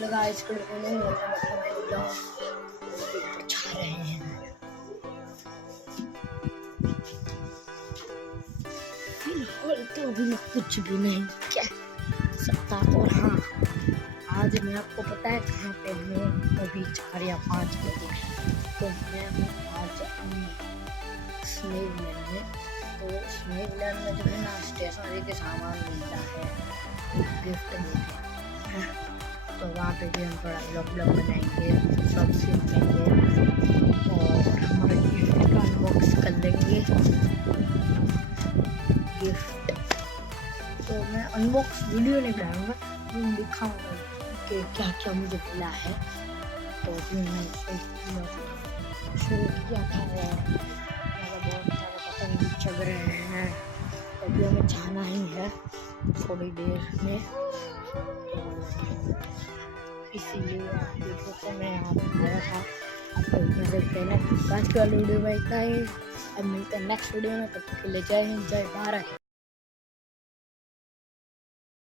लगा इसको नहीं मतलब जा रहे हैं फिलहाल तो अभी मैं कुछ भी नहीं कह सकता। और हाँ, आज मैं आपको पता है कहाँ पे हूँ, अभी 4 या 5 बजे तो मैं हूँ आज स्नेक लैंड में। तो स्नेक लैंड में जो है ना स्टेशनरी के सामान मिलता है गिफ्ट में है, तो वहाँ पे भी हम थोड़ा व्लॉग बनाएंगे, सब सीखेंगे और हमारे गिफ्ट का अनबॉक्स कर लेंगे। गिफ्ट तो मैं अनबॉक्स वीडियो नहीं बनाऊंगा, मैं दिखाऊंगा कि क्या क्या मुझे मिला है। तो अभी मैं शुरू किया था और बहुत सारे पतंग चल रहे हैं, अभी हमें जाना ही है थोड़ी देर में, इसीलिए आप देखो तो मैं यहाँ पर आया था। आपको देख सकते हैं ना। आज का वीडियो में इतना ही, अब मिलते हैं नेक्स्ट वीडियो में, तब तक के लिए जय हिंद जय भारत।